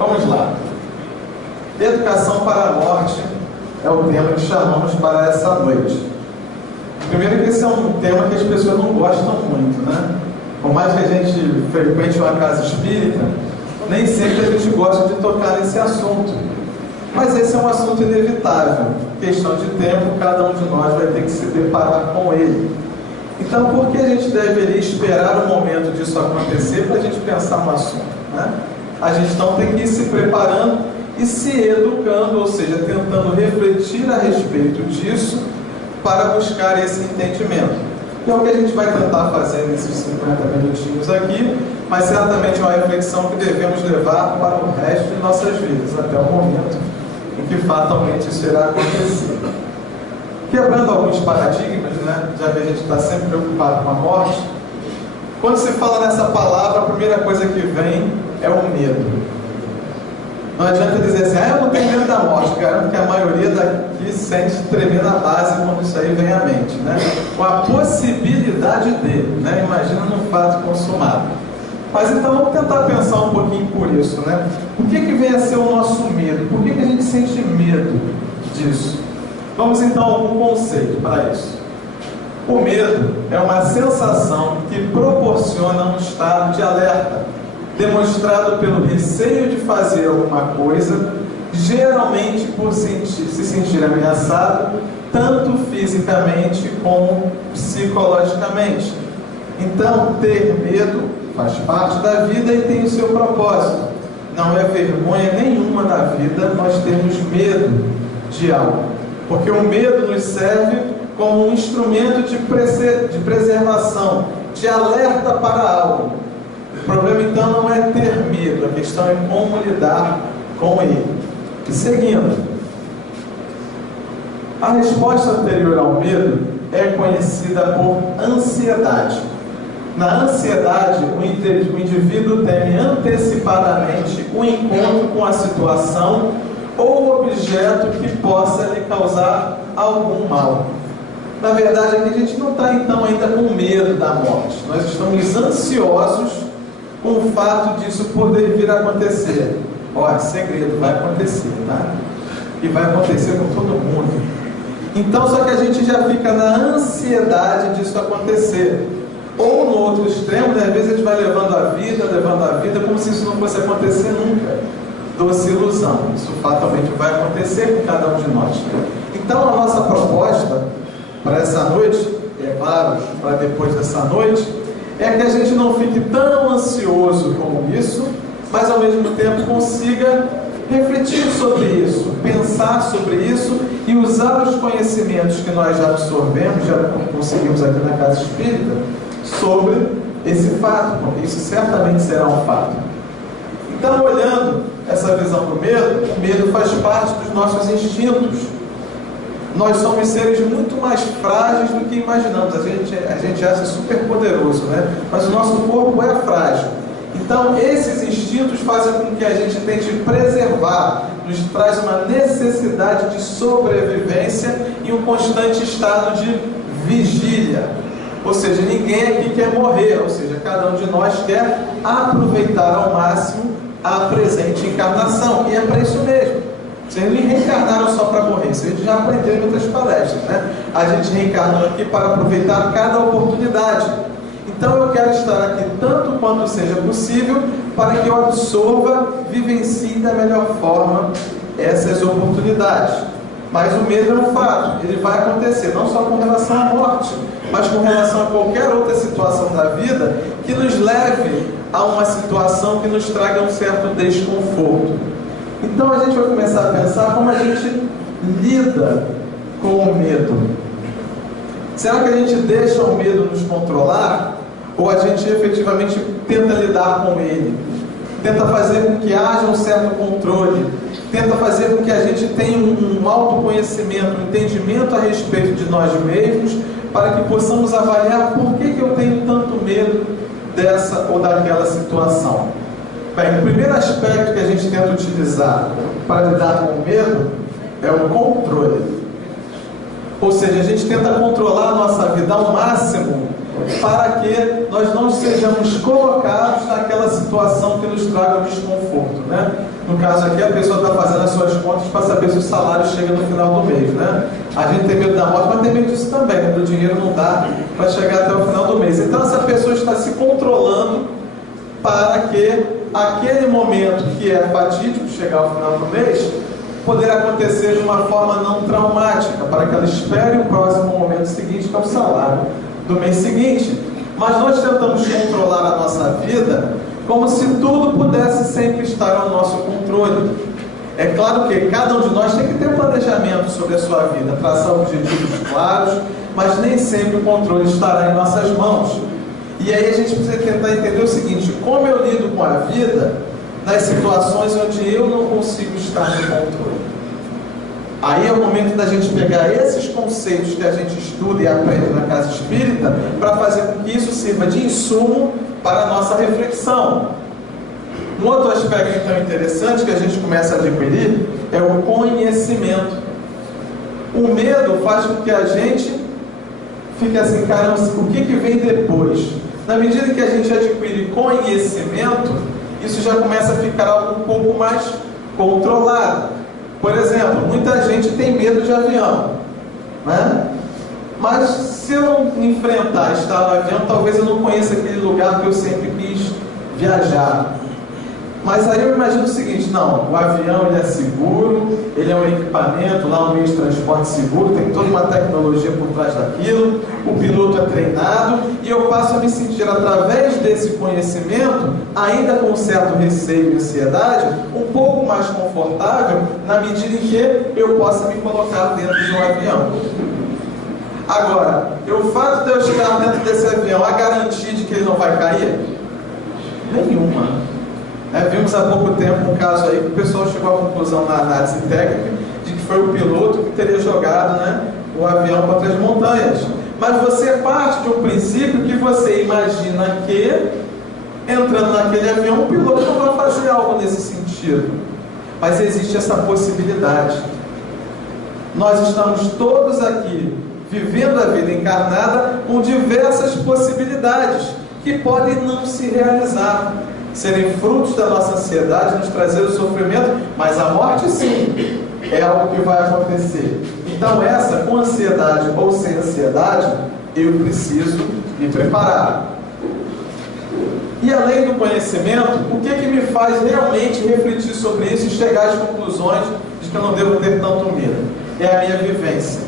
Vamos lá. Educação para a morte é o tema que chamamos para essa noite. Primeiro que esse é um tema que as pessoas não gostam muito, né? Por mais que a gente frequente uma casa espírita, nem sempre a gente gosta de tocar nesse assunto. Mas esse é um assunto inevitável. Questão de tempo, cada um de nós vai ter que se deparar com ele. Então, por que a gente deveria esperar o momento disso acontecer para a gente pensar no assunto, né? A gente então tem que ir se preparando e se educando, ou seja, tentando refletir a respeito disso para buscar esse entendimento. Que é o que a gente vai tentar fazer nesses 50 minutinhos aqui, mas certamente é uma reflexão que devemos levar para o resto de nossas vidas, até o momento em que fatalmente isso irá acontecer. Quebrando alguns paradigmas, né? Já que a gente está sempre preocupado com a morte, quando se fala nessa palavra, a primeira coisa que vem é o medo. Não adianta dizer assim, eu não tenho medo da morte. Garanto que a maioria daqui sente tremer na base quando isso aí vem à mente, né? Com a possibilidade de, né? Imagina no fato consumado. Mas então vamos tentar pensar um pouquinho por isso, né? O que vem a ser o nosso medo? Por que a gente sente medo disso? Vamos então a algum conceito para isso. O medo é uma sensação que proporciona um estado de alerta, demonstrado pelo receio de fazer alguma coisa, geralmente por se sentir ameaçado, tanto fisicamente como psicologicamente. Então, ter medo faz parte da vida e tem o seu propósito. Não é vergonha nenhuma na vida nós termos medo de algo, porque o medo nos serve como um instrumento de preservação, de alerta para algo. O problema então não é ter medo, a questão é como lidar com ele. E seguindo, a resposta anterior ao medo é conhecida por ansiedade. Na ansiedade, o indivíduo teme antecipadamente o encontro com a situação ou objeto que possa lhe causar algum mal. Na verdade, aqui a gente não está então ainda com medo da morte. Nós estamos ansiosos com o fato disso poder vir a acontecer. Olha, segredo, vai acontecer, tá? E vai acontecer com todo mundo. Então, só que a gente já fica na ansiedade disso acontecer. Ou no outro extremo, né? Às vezes a gente vai levando a vida, como se isso não fosse acontecer nunca. Doce ilusão. Isso fatalmente vai acontecer com cada um de nós. Então, a nossa proposta para essa noite, é claro, para depois dessa noite, é que a gente não fique tão ansioso como isso, mas ao mesmo tempo consiga refletir sobre isso, pensar sobre isso e usar os conhecimentos que nós já absorvemos, já conseguimos aqui na Casa Espírita, sobre esse fato, porque isso certamente será um fato. Então, olhando essa visão do medo, o medo faz parte dos nossos instintos. Nós somos seres muito mais frágeis do que imaginamos. A gente acha super poderoso, né? Mas o nosso corpo é frágil. Então, esses instintos fazem com que a gente tente preservar, nos traz uma necessidade de sobrevivência e um constante estado de vigília. Ou seja, ninguém aqui quer morrer, ou seja, cada um de nós quer aproveitar ao máximo a presente encarnação. E é para isso mesmo. Vocês não reencarnaram só para morrer, isso a gente já aprendeu em outras palestras, né? A gente reencarnou aqui para aproveitar cada oportunidade. Então eu quero estar aqui tanto quanto seja possível para que eu absorva, vivencie da melhor forma essas oportunidades. Mas o medo é um fato, ele vai acontecer, não só com relação à morte, mas com relação a qualquer outra situação da vida que nos leve a uma situação que nos traga um certo desconforto. Então a gente vai começar a pensar como a gente lida com o medo. Será que a gente deixa o medo nos controlar? Ou a gente efetivamente tenta lidar com ele? Tenta fazer com que haja um certo controle? Tenta fazer com que a gente tenha um autoconhecimento, um entendimento a respeito de nós mesmos, para que possamos avaliar por que eu tenho tanto medo dessa ou daquela situação. Bem, o primeiro aspecto que a gente tenta utilizar para lidar com o medo é o controle. Ou seja, a gente tenta controlar a nossa vida ao máximo para que nós não sejamos colocados naquela situação que nos traga desconforto, né? No caso aqui, a pessoa está fazendo as suas contas para saber se o salário chega no final do mês, né? A gente tem medo da morte, mas tem medo disso também, né? Do dinheiro não dá para chegar até o final do mês. Então essa pessoa está se controlando para que aquele momento que é fatídico, chegar ao final do mês, poder acontecer de uma forma não traumática, para que ela espere o próximo momento seguinte, que é o salário do mês seguinte. Mas nós tentamos controlar a nossa vida como se tudo pudesse sempre estar ao nosso controle. É claro que cada um de nós tem que ter um planejamento sobre a sua vida, traçar objetivos claros, mas nem sempre o controle estará em nossas mãos. E aí a gente precisa tentar entender o seguinte: como eu lido com a vida nas situações onde eu não consigo estar no controle? Aí é o momento da gente pegar esses conceitos que a gente estuda e aprende na casa espírita para fazer com que isso sirva de insumo para a nossa reflexão. Um outro aspecto então interessante que a gente começa a adquirir é o conhecimento. O medo faz com que a gente fique assim, caramba, o que vem depois? Na medida que a gente adquire conhecimento, isso já começa a ficar algo um pouco mais controlado. Por exemplo, muita gente tem medo de avião, né? Mas se eu não enfrentar estar no avião, talvez eu não conheça aquele lugar que eu sempre quis viajar. Mas aí eu imagino o seguinte: não, o avião ele é seguro, ele é um equipamento, lá um meio de transporte seguro, tem toda uma tecnologia por trás daquilo, o piloto é treinado, e eu passo a me sentir, através desse conhecimento, ainda com um certo receio e ansiedade, um pouco mais confortável, na medida em que eu possa me colocar dentro de um avião. Agora, o fato de eu estar dentro desse avião, a garantia de que ele não vai cair? Nenhuma. Vimos há pouco tempo um caso aí que o pessoal chegou à conclusão na análise técnica de que foi o piloto que teria jogado, né, o avião contra as montanhas. Mas você parte de um princípio que você imagina que, entrando naquele avião, o piloto não vai fazer algo nesse sentido. Mas existe essa possibilidade. Nós estamos todos aqui vivendo a vida encarnada com diversas possibilidades que podem não se realizar, serem frutos da nossa ansiedade, nos trazer o sofrimento, mas a morte sim, é algo que vai acontecer. Então essa, com ansiedade ou sem ansiedade, eu preciso me preparar. E além do conhecimento, o que me faz realmente refletir sobre isso e chegar às conclusões de que eu não devo ter tanto medo? É a minha vivência.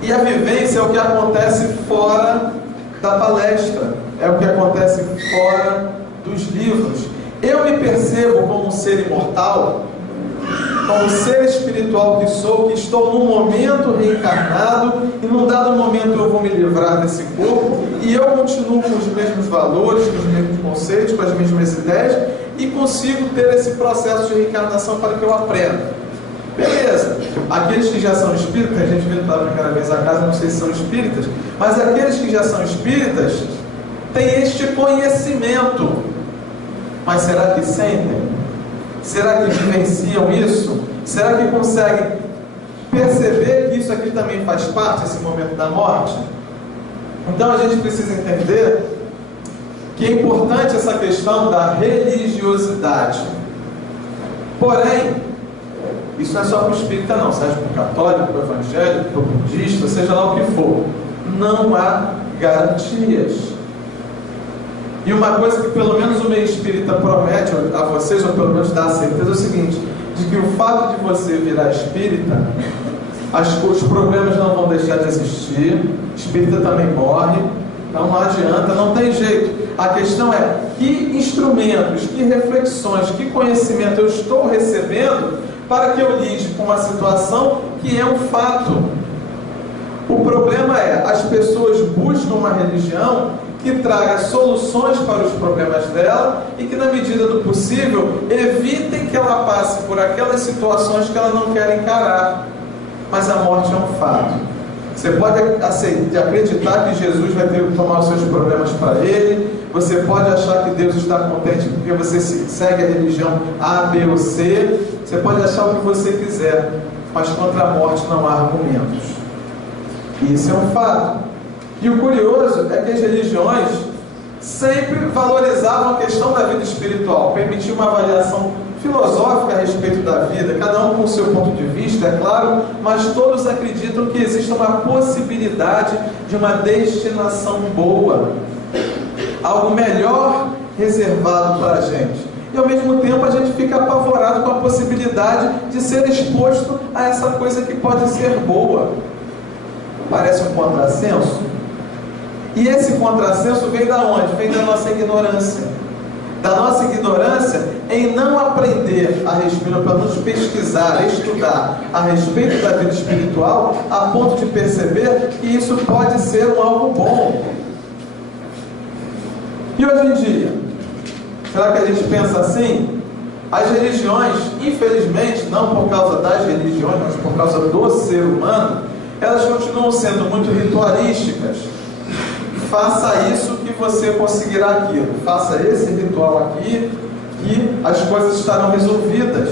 E a vivência é o que acontece fora da palestra, é o que acontece fora dos livros. Eu me percebo como um ser imortal, como um ser espiritual que sou, que estou num momento reencarnado, e num dado momento eu vou me livrar desse corpo, e eu continuo com os mesmos valores, com os mesmos conceitos, com as mesmas ideias, e consigo ter esse processo de reencarnação para que eu aprenda. Beleza, aqueles que já são espíritas, a gente vindo pela primeira vez a casa, não sei se são espíritas, mas aqueles que já são espíritas têm este conhecimento, mas será que sentem? Será que vivenciam isso? Será que conseguem perceber que isso aqui também faz parte, esse momento da morte? Então a gente precisa entender que é importante essa questão da religiosidade. Porém, isso não é só para o espírita não, serve para o católico, para o evangélico, para o budista, seja lá o que for. Não há garantias. E uma coisa que pelo menos o meio espírita promete a vocês, ou pelo menos dá a certeza, é o seguinte: de que o fato de você virar espírita, os problemas não vão deixar de existir, espírita também morre, então não adianta, não tem jeito. A questão é que instrumentos, que reflexões, que conhecimento eu estou recebendo para que eu lide com uma situação que é um fato. O problema é, as pessoas buscam uma religião que traga soluções para os problemas dela e que, na medida do possível, evitem que ela passe por aquelas situações que ela não quer encarar. Mas a morte é um fato. Você pode acreditar que Jesus vai ter que tomar os seus problemas para ele, você pode achar que Deus está contente porque você segue a religião A, B ou C, você pode achar o que você quiser, mas contra a morte não há argumentos. Isso é um fato. E o curioso é que as religiões sempre valorizavam a questão da vida espiritual, permitiam uma avaliação filosófica a respeito da vida, cada um com o seu ponto de vista, é claro, mas todos acreditam que existe uma possibilidade de uma destinação boa, algo melhor reservado para a gente. E ao mesmo tempo a gente fica apavorado com a possibilidade de ser exposto a essa coisa que pode ser boa. Parece um contrassenso? E esse contrassenso vem da onde? Vem da nossa ignorância. Da nossa ignorância em não aprender a respeito, para nos pesquisar, estudar a respeito da vida espiritual, a ponto de perceber que isso pode ser um algo bom. E hoje em dia, será que a gente pensa assim? As religiões, infelizmente, não por causa das religiões, mas por causa do ser humano, elas continuam sendo muito ritualísticas. Faça isso que você conseguirá aquilo. Faça esse ritual aqui e as coisas estarão resolvidas.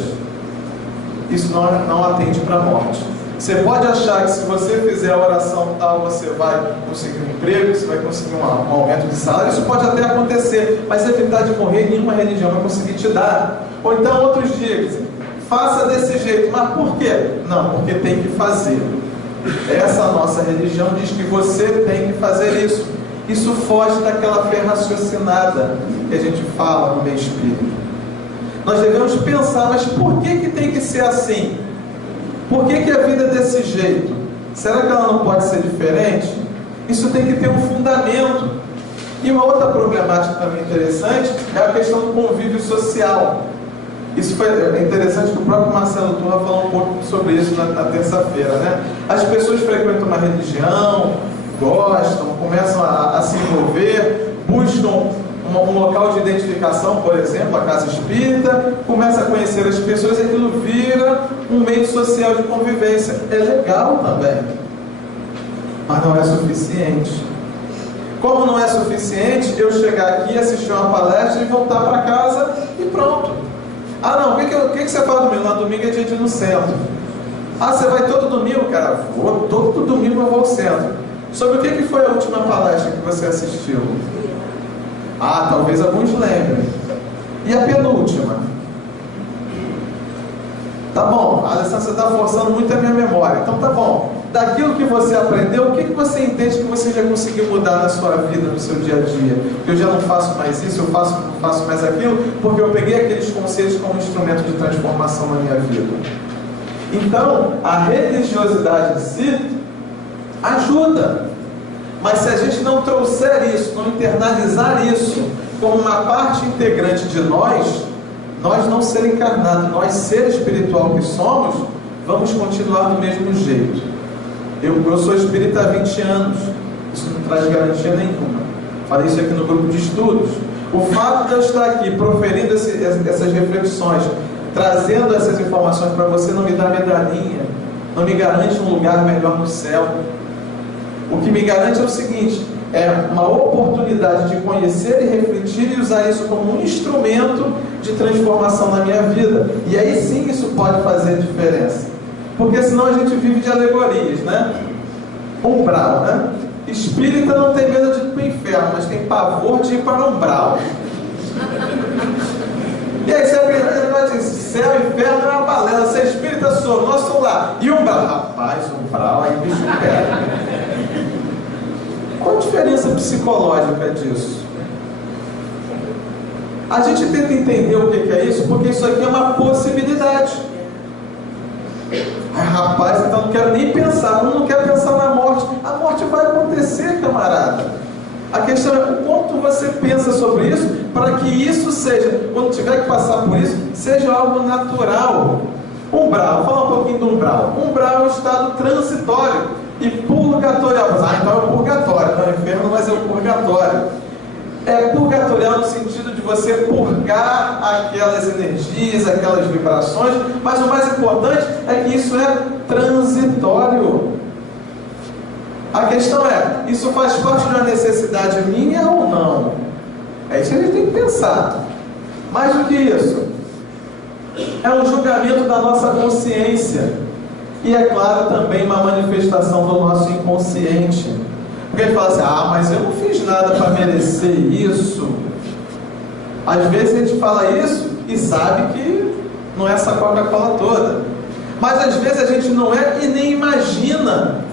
Isso não atende para a morte. Você pode achar que se você fizer a oração tal, você vai conseguir um emprego, você vai conseguir um aumento de salário. Isso pode até acontecer, mas evitar de morrer, nenhuma religião vai conseguir te dar. Ou então outros dizem, faça desse jeito. Mas por quê? Não, porque tem que fazer. Essa nossa religião diz que você tem que fazer isso. Isso foge daquela fé raciocinada que a gente fala no meio espírita. Nós devemos pensar, mas por que tem que ser assim? Por que a vida é desse jeito? Será que ela não pode ser diferente? Isso tem que ter um fundamento. E uma outra problemática também interessante é a questão do convívio social. Isso foi interessante que o próprio Marcelo Turra falou um pouco sobre isso na terça-feira, né? As pessoas frequentam uma religião, gostam, começam a se envolver, buscam um local de identificação, por exemplo, a casa espírita, começa a conhecer as pessoas e aquilo vira um meio social de convivência. É legal também, mas não é suficiente. Como não é suficiente eu chegar aqui, assistir uma palestra e voltar para casa e pronto. Ah não, o que você faz domingo? No domingo é dia de ir no centro. Ah, você vai todo domingo? Cara, vou, todo domingo eu vou ao centro. Sobre o que foi a última palestra que você assistiu? Ah, talvez alguns lembrem. E a penúltima? Tá bom, Alessandro, você está forçando muito a minha memória. Então tá bom. Daquilo que você aprendeu, o que você entende que você já conseguiu mudar na sua vida, no seu dia a dia? Que eu já não faço mais isso, eu não faço mais aquilo, porque eu peguei aqueles conceitos como instrumento de transformação na minha vida. Então, a religiosidade em si ajuda. Mas se a gente não trouxer isso, não internalizar isso como uma parte integrante de nós não ser encarnado, nós ser espiritual que somos, vamos continuar do mesmo jeito. Eu sou espírita há 20 anos, isso não traz garantia nenhuma. Falei isso aqui no grupo de estudos. O fato de eu estar aqui proferindo essas reflexões, trazendo essas informações para você, não me dá medalhinha, não me garante um lugar melhor no céu. O que me garante é o seguinte, é uma oportunidade de conhecer e refletir e usar isso como um instrumento de transformação na minha vida. E aí sim isso pode fazer diferença. Porque senão a gente vive de alegorias, né? Umbral, né? Espírita não tem medo de ir para o inferno, mas tem pavor de ir para o umbral. E aí você diz, céu e inferno é uma balela, você é espírita, sou, nós somos lá. E umbral? Rapaz, umbral, aí bicho pega. Qual a diferença psicológica disso? A gente tenta entender o que é isso, porque isso aqui é uma possibilidade. Ai, rapaz, então não quero nem pensar, não quero pensar na morte. A morte vai acontecer, camarada. A questão é o quanto você pensa sobre isso, para que isso seja, quando tiver que passar por isso, seja algo natural. Umbral, vou falar um pouquinho do umbral. Umbral é um estado transitório e purgatorial. Então é o purgatório, não é o inferno, mas é o purgatório. É purgatorial no sentido de você purgar aquelas energias, aquelas vibrações, mas o mais importante é que isso é transitório. A questão é, isso faz parte de uma necessidade minha ou não? É isso que a gente tem que pensar. Mais do que isso, é um julgamento da nossa consciência. E é claro também uma manifestação do nosso inconsciente. Porque Porque ele fala assim, mas eu não fiz nada para merecer isso. Às vezes a gente fala isso e sabe que não é essa Coca-Cola toda. Mas às vezes a gente não é e nem imagina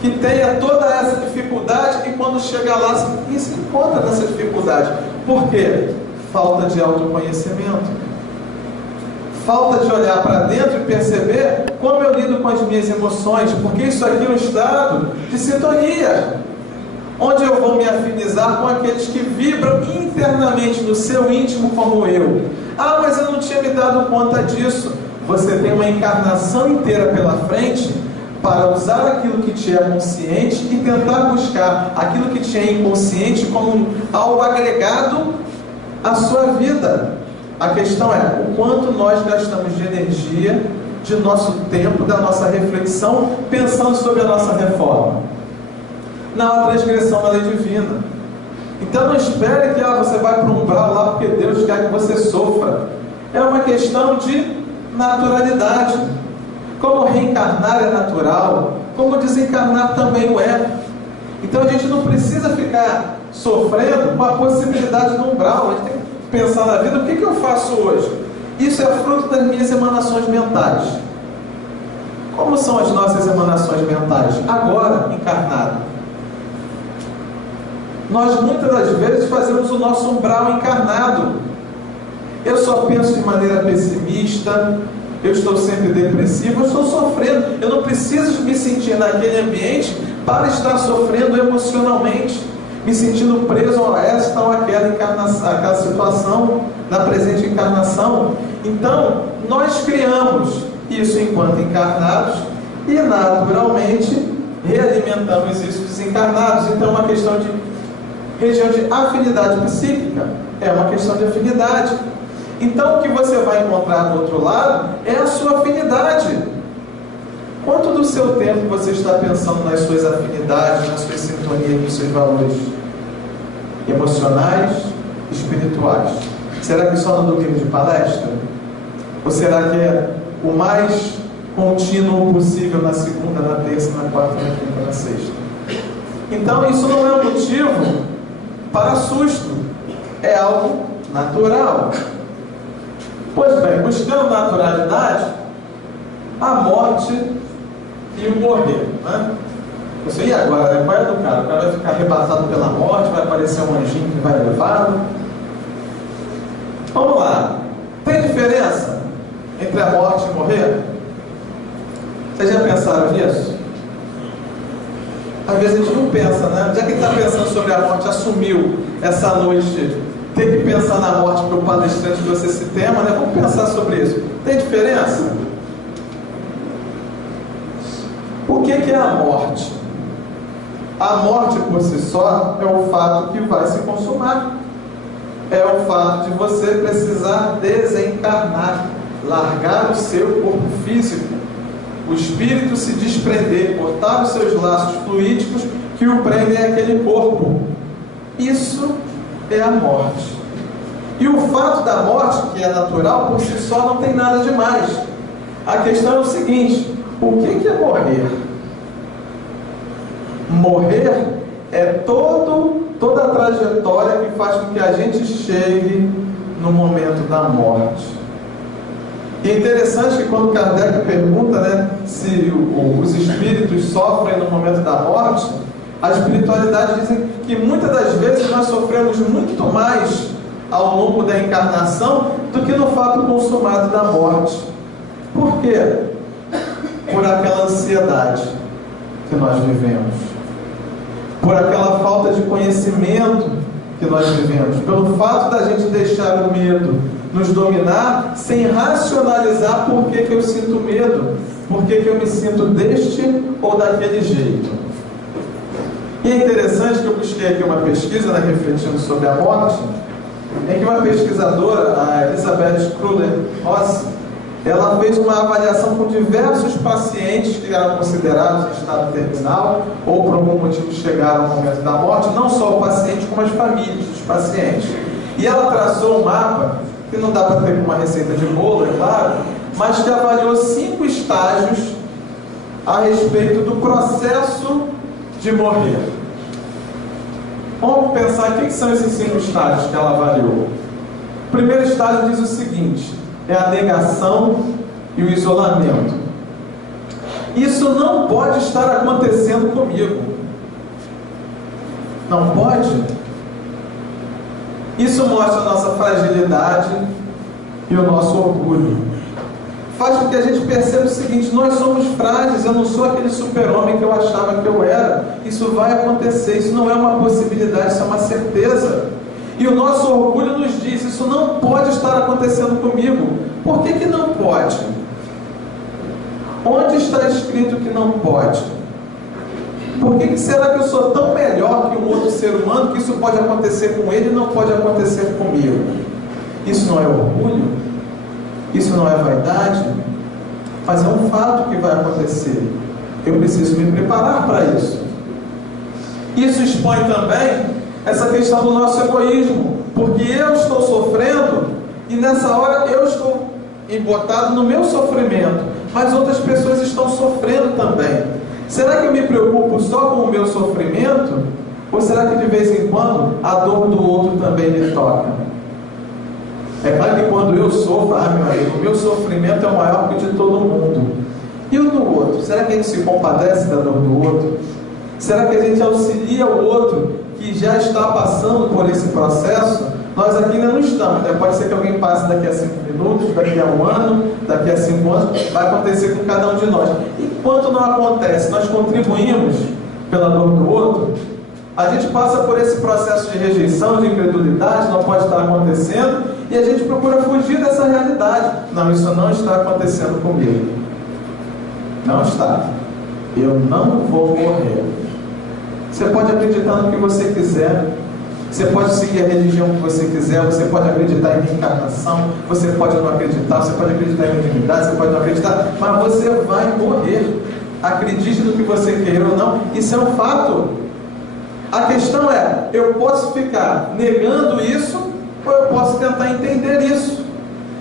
que tenha toda essa dificuldade, e quando chega lá se encontra nessa dificuldade. Por quê? Falta de autoconhecimento. Falta de olhar para dentro e perceber como eu lido com as minhas emoções, porque isso aqui é um estado de sintonia, onde eu vou me afinizar com aqueles que vibram internamente no seu íntimo como eu. Mas eu não tinha me dado conta disso. Você tem uma encarnação inteira pela frente para usar aquilo que te é consciente e tentar buscar aquilo que te é inconsciente como algo agregado à sua vida. A questão é o quanto nós gastamos de energia, de nosso tempo, da nossa reflexão, pensando sobre a nossa reforma, na transgressão da lei divina. Então não espere que você vai para um umbral lá porque Deus quer que você sofra. É uma questão de naturalidade. Como reencarnar é natural, como desencarnar também o é. Então a gente não precisa ficar sofrendo com a possibilidade do umbral. A gente tem que pensar na vida, o que eu faço hoje? Isso é fruto das minhas emanações mentais. Como são as nossas emanações mentais? Agora, encarnado. Nós muitas das vezes fazemos o nosso umbral encarnado. Eu só penso de maneira pessimista, eu estou sempre depressivo, eu estou sofrendo. Eu não preciso me sentir naquele ambiente para estar sofrendo emocionalmente, me sentindo preso a esta ou aquela situação da presente encarnação. Então, nós criamos isso enquanto encarnados e naturalmente realimentamos isso desencarnados. Então, é uma questão de região de afinidade psíquica, é uma questão de afinidade. Então, o que você vai encontrar do outro lado é a sua afinidade. Quanto do seu tempo você está pensando nas suas afinidades, nas suas sintonias, nos seus valores emocionais, espirituais? Será que só no domingo de palestra? Ou será que é o mais contínuo possível na segunda, na terça, na quarta, na quinta, na sexta? Então, isso não é um motivo para susto. É algo natural. Pois bem, buscando naturalidade, a morte e o morrer, né? Você, e agora, né? Qual é do cara? O cara vai ficar arrebatado pela morte, vai aparecer um anjinho que vai levá-lo. Vamos lá. Tem diferença entre a morte e morrer? Vocês já pensaram nisso? Às vezes a gente não pensa, né? Já que está pensando sobre a morte, assumiu essa noite ter que pensar na morte para o palestrante trouxe esse tema, né? Vamos pensar sobre isso. Tem diferença? O que é a morte? A morte por si só é o fato que vai se consumar. É o fato de você precisar desencarnar, largar o seu corpo físico, o espírito se desprender, cortar os seus laços fluídicos que o prendem àquele corpo. Isso é a morte. E o fato da morte, que é natural, por si só não tem nada demais. A questão é o seguinte: o que é morrer? Morrer é toda a trajetória que faz com que a gente chegue no momento da morte. E é interessante que quando Kardec pergunta, né, se os espíritos sofrem no momento da morte, a espiritualidade diz que muitas das vezes nós sofremos muito mais ao longo da encarnação do que no fato consumado da morte. Por quê? Por aquela ansiedade que nós vivemos, por aquela falta de conhecimento que nós vivemos, pelo fato da gente deixar o medo nos dominar sem racionalizar por que eu sinto medo, por que eu me sinto deste ou daquele jeito. E é interessante que eu busquei aqui uma pesquisa, né, refletindo sobre a morte, em que uma pesquisadora, a Elizabeth Kühler-Ross, ela fez uma avaliação com diversos pacientes que eram considerados em estado terminal ou por algum motivo chegaram ao momento da morte, não só o paciente, como as famílias dos pacientes. E ela traçou um mapa, que não dá para ter uma receita de bolo, é claro, mas que avaliou 5 estágios a respeito do processo de morrer. Vamos pensar o que são esses 5 estágios que ela avaliou. O primeiro estágio diz o seguinte: é a negação e o isolamento. Isso não pode estar acontecendo comigo. Não pode? Isso mostra a nossa fragilidade e o nosso orgulho. Faz com que a gente perceba o seguinte: nós somos frágeis, eu não sou aquele super-homem que eu achava que eu era. Isso vai acontecer, isso não é uma possibilidade, isso é uma certeza. E o nosso orgulho nos diz: isso não pode estar acontecendo comigo. Por que não pode? Onde está escrito que não pode? Por que será que eu sou tão melhor que um outro ser humano que isso pode acontecer com ele e não pode acontecer comigo? Isso não é orgulho? Isso não é vaidade? Mas é um fato que vai acontecer. Eu preciso me preparar para isso. Isso expõe também essa questão do nosso egoísmo, porque eu estou sofrendo e nessa hora eu estou embotado no meu sofrimento, mas outras pessoas estão sofrendo também. Será que eu me preocupo só com o meu sofrimento? Ou será que de vez em quando a dor do outro também me toca? É claro que quando eu sofro, meu amigo, o meu sofrimento é maior que o de todo mundo. E o do outro? Será que a gente se compadece da dor do outro? Será que a gente auxilia o outro que já está passando por esse processo? Nós aqui ainda não estamos, né? Pode ser que alguém passe daqui a 5 minutos, daqui a 1 ano, daqui a 5 anos, vai acontecer com cada um de nós. Enquanto não acontece, nós contribuímos pela dor do outro, a gente passa por esse processo de rejeição, de incredulidade, não pode estar acontecendo, e a gente procura fugir dessa realidade. Não, isso não está acontecendo comigo. Não está. Eu não vou morrer. Você pode acreditar no que você quiser, você pode seguir a religião que você quiser, você pode acreditar em reencarnação, você pode não acreditar, você pode acreditar em divindade, você pode não acreditar, mas você vai morrer. Acredite no que você queira ou não, isso é um fato. A questão é: eu posso ficar negando isso, ou eu posso tentar entender isso.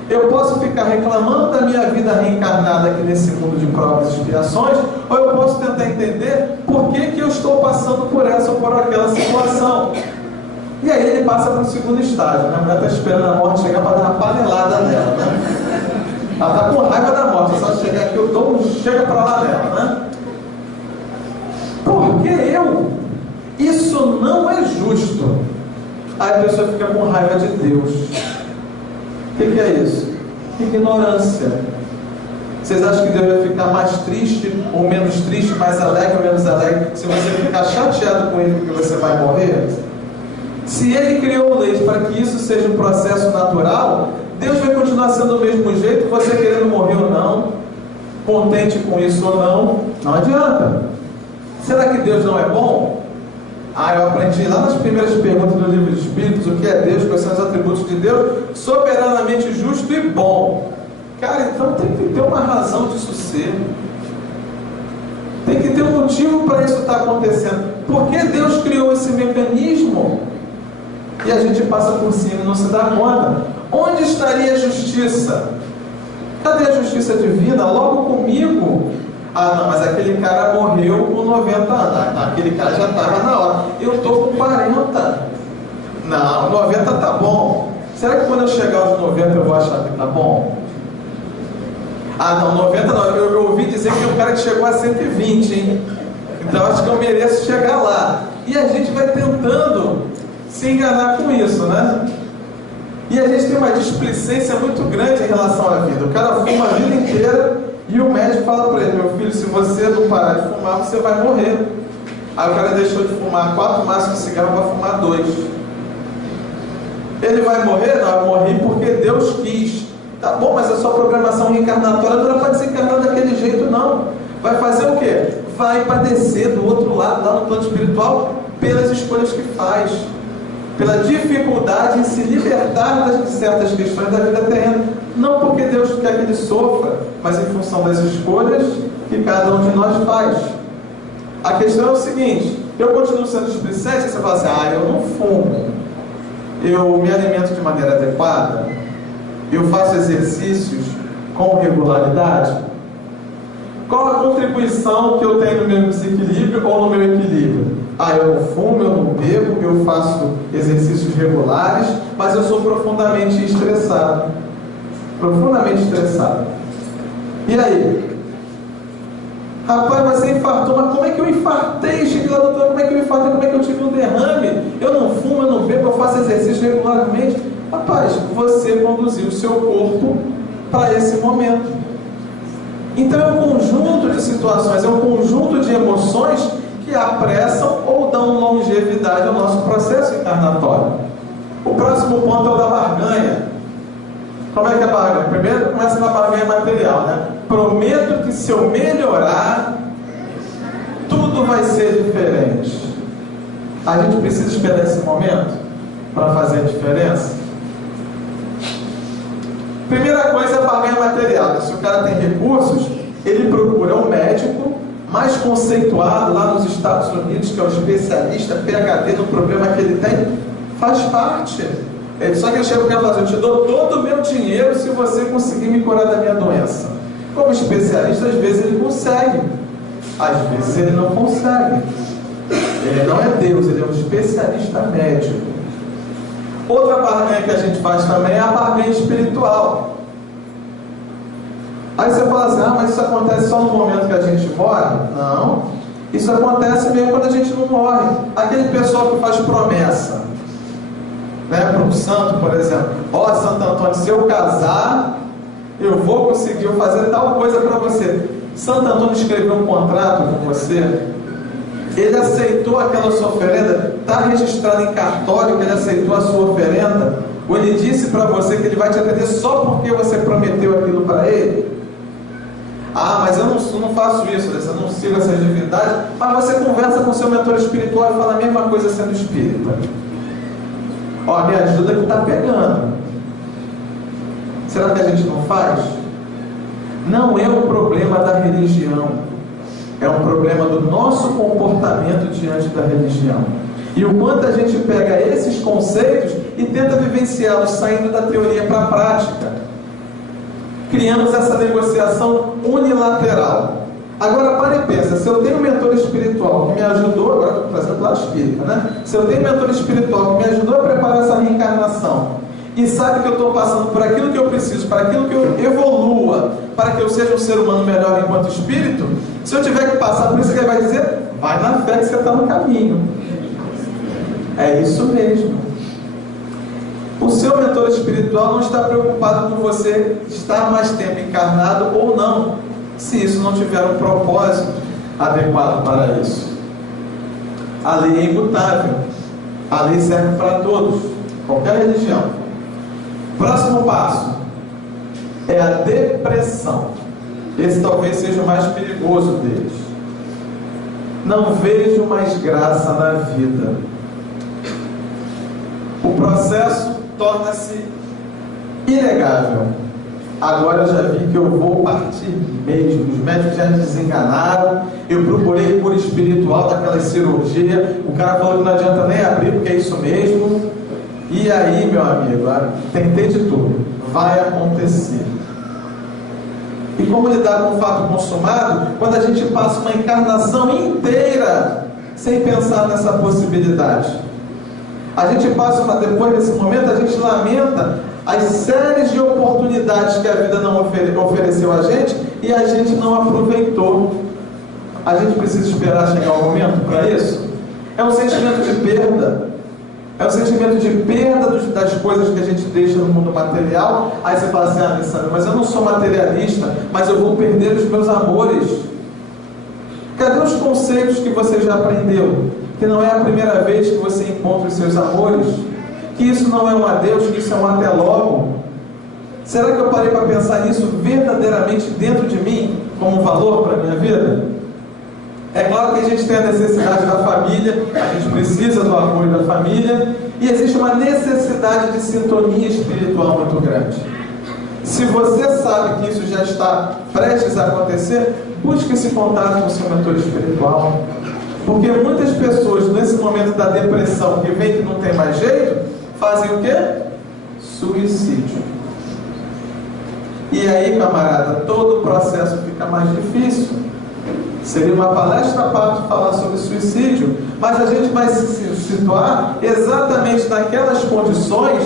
Eu posso ficar reclamando da minha vida reencarnada aqui nesse mundo de provas e expiações, ou eu posso tentar entender por que eu estou passando por essa ou por aquela situação. E aí ele passa para o segundo estágio, né? A mulher está esperando a morte chegar para dar uma panelada nela, né? Ela está com raiva da morte, só chegar aqui, eu dou um chega para lá nela, né? Porque eu? Isso não é justo. Aí a pessoa fica com raiva de Deus. O que é isso? Ignorância. Vocês acham que Deus vai ficar mais triste ou menos triste, mais alegre ou menos alegre, se você ficar chateado com Ele porque você vai morrer? Se Ele criou leis para que isso seja um processo natural, Deus vai continuar sendo do mesmo jeito, você querendo morrer ou não, contente com isso ou não, não adianta. Será que Deus não é bom? Eu aprendi lá nas primeiras perguntas do livro dos Espíritos o que é Deus, quais são os atributos de Deus: soberanamente justo e bom. Cara, então tem que ter uma razão disso ser. Tem que ter um motivo para isso estar acontecendo. Por que Deus criou esse mecanismo? E a gente passa por cima e não se dá conta. Onde estaria a justiça? Cadê a justiça divina? Logo comigo. Não, mas aquele cara morreu com 90 anos. Aquele cara já estava na hora. Eu estou com 40. Não, 90 tá bom. Será que quando eu chegar aos 90 eu vou achar que tá bom? Não, 90 não. Eu ouvi dizer que tem um cara que chegou a 120, hein? Então acho que eu mereço chegar lá. E a gente vai tentando se enganar com isso, né? E a gente tem uma displicência muito grande em relação à vida. O cara fuma a vida inteira e o médico fala para ele: meu filho, se você não parar de fumar, você vai morrer. Aí o cara deixou de fumar 4 maços de cigarro para fumar 2. Ele vai morrer? Não, eu morri porque Deus quis. Tá bom, mas a sua programação reencarnatória não pode se encarnar daquele jeito, não. Vai fazer o quê? Vai padecer do outro lado, lá no plano espiritual, pelas escolhas que faz, pela dificuldade em se libertar de certas questões da vida terrena. Não porque Deus quer que ele sofra, mas em função das escolhas que cada um de nós faz. A questão é o seguinte: eu continuo sendo displicente. Você fala assim: eu não fumo, eu me alimento de maneira adequada, eu faço exercícios com regularidade. Qual a contribuição que eu tenho no meu desequilíbrio ou no meu equilíbrio? eu não fumo, eu não bebo, eu faço exercícios regulares, mas eu sou profundamente estressado. Profundamente estressado. E aí? Rapaz, mas você infartou, mas como é que eu infartei? Cheguei lá, doutor, como é que eu infartei? Como é que eu tive um derrame? Eu não fumo, eu não bebo, eu faço exercício regularmente. Rapaz, você conduziu o seu corpo para esse momento. Então é um conjunto de situações, é um conjunto de emoções que apressam ou dão longevidade ao nosso processo encarnatório. O próximo ponto é o da barganha. Como é que é a barganha? Primeiro começa na barganha material, né? Prometo que se eu melhorar, tudo vai ser diferente. A gente precisa esperar esse momento para fazer a diferença? Primeira coisa é a barganha material. Se o cara tem recursos, ele procura um médico mais conceituado lá nos Estados Unidos, que é um especialista, PhD no problema que ele tem, faz parte. Só que ele chega para fazer, eu te dou todo o meu dinheiro se você conseguir me curar da minha doença. Como especialista, às vezes ele consegue, às vezes ele não consegue. Ele não é Deus, ele é um especialista médico. Outra barganha que a gente faz também é a barganha espiritual. Aí você fala assim, mas isso acontece só no momento que a gente morre? Não, isso acontece mesmo quando a gente não morre. Aquele pessoal que faz promessa, né, para um santo, por exemplo, Santo Antônio, se eu casar, eu vou conseguir fazer tal coisa para você. Santo Antônio escreveu um contrato com você, ele aceitou aquela sua oferenda, está registrado em cartório que ele aceitou a sua oferenda, ou ele disse para você que ele vai te atender só porque você prometeu aquilo para ele? Mas eu não faço isso, eu não sigo essas divindades. Mas você conversa com o seu mentor espiritual e fala a mesma coisa sendo espírita. Me ajuda que está pegando. Será que a gente não faz? Não é um problema da religião, é um problema do nosso comportamento diante da religião. E o quanto a gente pega esses conceitos e tenta vivenciá-los saindo da teoria para a prática. Criamos essa negociação unilateral. Agora para e pensa, se eu tenho um mentor espiritual que me ajudou, agora estou trazendo do lado espírita, né? Se eu tenho um mentor espiritual que me ajudou a preparar essa reencarnação e sabe que eu estou passando por aquilo que eu preciso, para aquilo que eu evolua, para que eu seja um ser humano melhor enquanto espírito, se eu tiver que passar por isso, que ele vai dizer, vai na fé que você está no caminho. É isso mesmo. O seu mentor espiritual não está preocupado com você estar mais tempo encarnado ou não, se isso não tiver um propósito adequado para isso. A lei é imutável, a lei serve para todos, qualquer religião. Próximo passo é a depressão. Esse talvez seja o mais perigoso deles. Não vejo mais graça na vida. O processo torna-se inegável. Agora eu já vi que eu vou partir mesmo. Os médicos já me desenganaram. Eu procurei cura espiritual daquela cirurgia. O cara falou que não adianta nem abrir, porque é isso mesmo. E aí, meu amigo, tentei de tudo. Vai acontecer. E como lidar com o fato consumado quando a gente passa uma encarnação inteira sem pensar nessa possibilidade? A gente passa, depois desse momento, a gente lamenta as séries de oportunidades que a vida não ofereceu a gente e a gente não aproveitou. A gente precisa esperar chegar o momento para isso? É um sentimento de perda. É um sentimento de perda das coisas que a gente deixa no mundo material. Aí você fala assim, Alessandro, mas eu não sou materialista, mas eu vou perder os meus amores. Cadê os conceitos que você já aprendeu? Que não é a primeira vez que você encontra os seus amores? Que isso não é um adeus, que isso é um até logo? Será que eu parei para pensar nisso verdadeiramente dentro de mim, como um valor para a minha vida? É claro que a gente tem a necessidade da família, a gente precisa do apoio da família, e existe uma necessidade de sintonia espiritual muito grande. Se você sabe que isso já está prestes a acontecer, busque esse contato com o seu mentor espiritual. Porque muitas pessoas, nesse momento da depressão, que vem que não tem mais jeito, fazem o quê? Suicídio. E aí, camarada, todo o processo fica mais difícil. Seria uma palestra à parte falar sobre suicídio, mas a gente vai se situar exatamente naquelas condições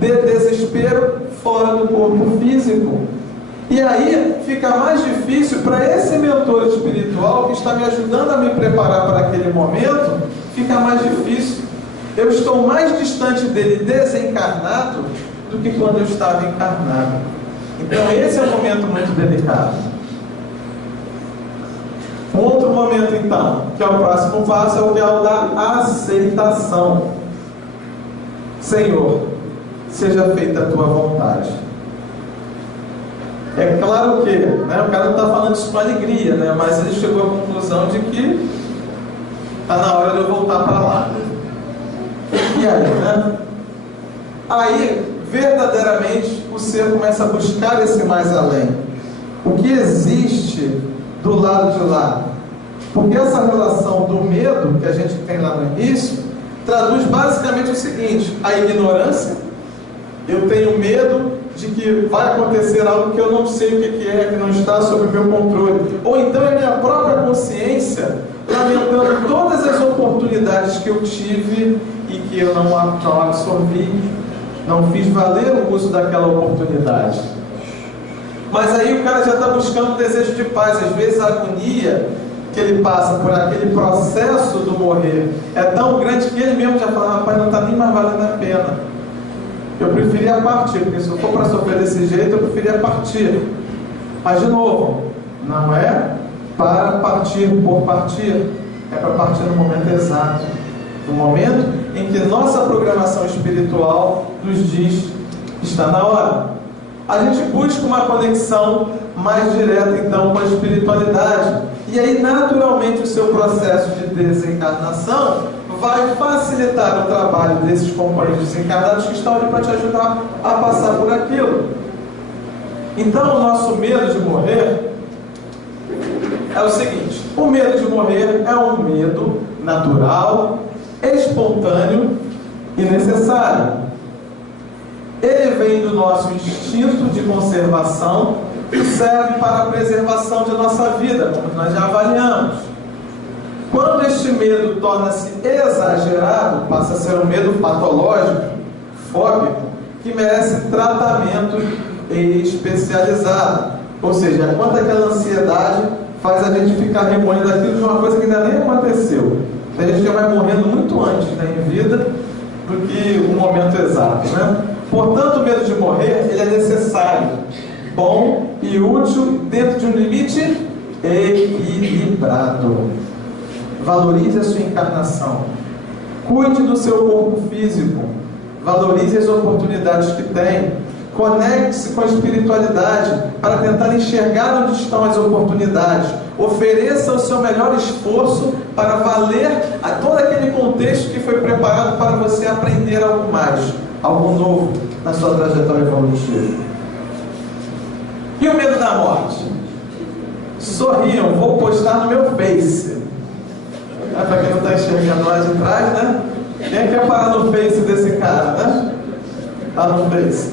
de desespero fora do corpo físico. E aí fica mais difícil para esse mentor espiritual que está me ajudando a me preparar para aquele momento, fica mais difícil. Eu estou mais distante dele desencarnado do que quando eu estava encarnado. Então esse é um momento muito delicado. Um outro momento então, que é o próximo passo, é o que é o da aceitação. Senhor, seja feita a tua vontade. É claro que, né, o cara não está falando isso com alegria, né, mas ele chegou à conclusão de que está na hora de eu voltar para lá. E aí, né? Aí, verdadeiramente, o ser começa a buscar esse mais além. O que existe do lado de lá? Porque essa relação do medo que a gente tem lá no início traduz basicamente o seguinte: a ignorância. Eu tenho medo de que vai acontecer algo que eu não sei o que é, que não está sob o meu controle. Ou então é minha própria consciência lamentando todas as oportunidades que eu tive e que eu não absorvi, não fiz valer o uso daquela oportunidade. Mas aí o cara já está buscando o desejo de paz. Às vezes a agonia que ele passa por aquele processo do morrer é tão grande que ele mesmo já fala: rapaz, não está nem mais valendo a pena. Eu preferia partir, porque se eu for para sofrer desse jeito, eu preferia partir. Mas de novo, não é para partir por partir, é para partir no momento exato, no momento em que nossa programação espiritual nos diz que está na hora. A gente busca uma conexão mais direta então com a espiritualidade, e aí naturalmente o seu processo de desencarnação vai facilitar o trabalho desses companheiros desencarnados que estão ali para te ajudar a passar por aquilo. Então o nosso medo de morrer é o seguinte: o medo de morrer é um medo natural, espontâneo e necessário. Ele vem do nosso instinto de conservação e serve para a preservação de nossa vida, como nós já avaliamos. Quando este medo torna-se exagerado, passa a ser um medo patológico, fóbico, que merece tratamento especializado. Ou seja, quando aquela ansiedade faz a gente ficar remoendo aquilo de uma coisa que ainda nem aconteceu. A gente já vai morrendo muito antes, né, em vida do que o momento exato, né? Portanto, o medo de morrer, ele é necessário, bom e útil dentro de um limite equilibrado. Valorize a sua encarnação. Cuide do seu corpo físico. Valorize as oportunidades que tem. Conecte-se com a espiritualidade para tentar enxergar onde estão as oportunidades. Ofereça o seu melhor esforço para valer a todo aquele contexto que foi preparado para você aprender algo mais, algo novo na sua trajetória evolutiva. E o medo da morte? Sorriam, vou postar no meu Face. Para quem não está enxergando lá de trás, né? Quem quer parar no Face desse cara, né? Está no Face.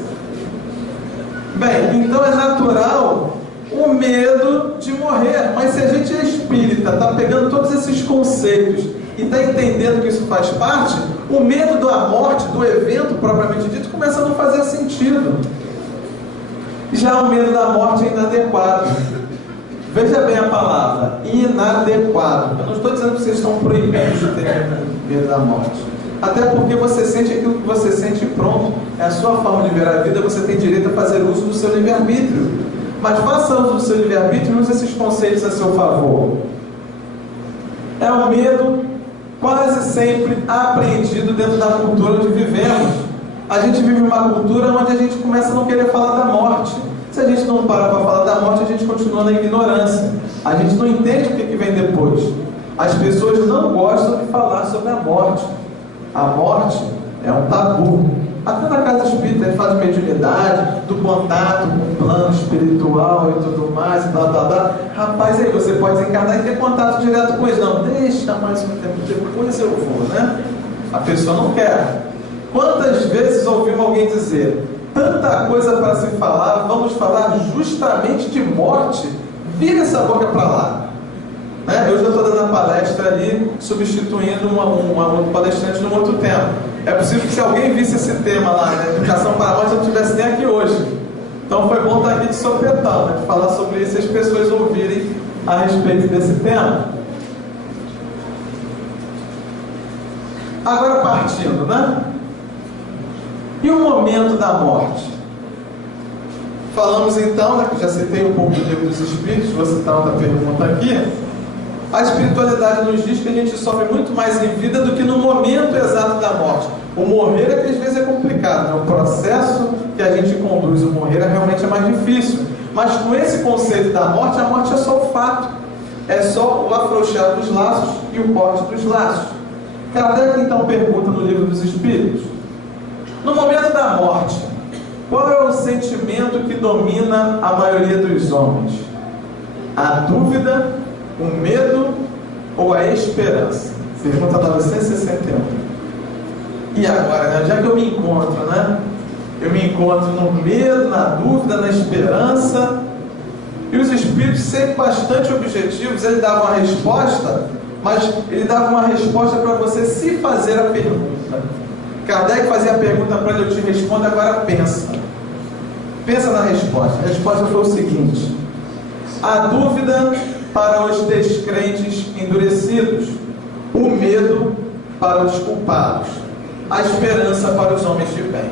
Bem, então é natural o medo de morrer. Mas se a gente é espírita, está pegando todos esses conceitos e está entendendo que isso faz parte, o medo da morte, do evento propriamente dito, começa a não fazer sentido. Já o medo da morte é inadequado. Veja bem a palavra, inadequado. Eu não estou dizendo que vocês estão proibidos de ter medo da morte. Até porque você sente aquilo que você sente e pronto. É a sua forma de ver a vida, você tem direito a fazer uso do seu livre-arbítrio. Mas faça uso do seu livre-arbítrio e use esses conceitos a seu favor. É um medo quase sempre apreendido dentro da cultura onde vivemos. A gente vive uma cultura onde a gente começa a não querer falar da morte. Se a gente não parar para falar da morte, a gente continua na ignorância. A gente não entende o que vem depois. As pessoas não gostam de falar sobre a morte. A morte é um tabu. Até na casa espírita a gente fala de mediunidade, do contato com o plano espiritual e tudo mais, e blá blá blá. Rapaz, aí você pode desencarnar e ter contato direto com eles. Não, deixa mais um tempo, depois eu vou, né? A pessoa não quer. Quantas vezes ouvimos alguém dizer: tanta coisa para se falar, vamos falar justamente de morte? Vira essa boca para lá. Eu já estou dando a palestra ali, substituindo um outro palestrante num outro tema. É possível que se alguém visse esse tema lá, educação para a morte, eu não estivesse nem aqui hoje. Então foi bom estar aqui de sopetão, de falar sobre isso e as pessoas ouvirem a respeito desse tema. Agora partindo, E o momento da morte? Falamos então, que já citei um pouco do Livro dos Espíritos, vou citar outra pergunta aqui. A espiritualidade nos diz que a gente sofre muito mais em vida do que no momento exato da morte. O morrer é que às vezes é complicado, O processo que a gente conduz o morrer realmente é mais difícil. Mas com esse conceito da morte, a morte é só o fato. É só o afrouxar dos laços e o corte dos laços. Kardec então pergunta no Livro dos Espíritos: no momento da morte, qual é o sentimento que domina a maioria dos homens? A dúvida, o medo ou a esperança? Pergunta 961. E agora, onde é que eu me encontro, Eu me encontro no medo, na dúvida, na esperança. E os espíritos, sempre bastante objetivos, ele dava uma resposta, mas ele dava uma resposta para você se fazer a pergunta. Kardec fazia a pergunta para ele: eu te respondo, agora pensa. Pensa na resposta. A resposta foi o seguinte: a dúvida para os descrentes endurecidos, o medo para os culpados, a esperança para os homens de bem.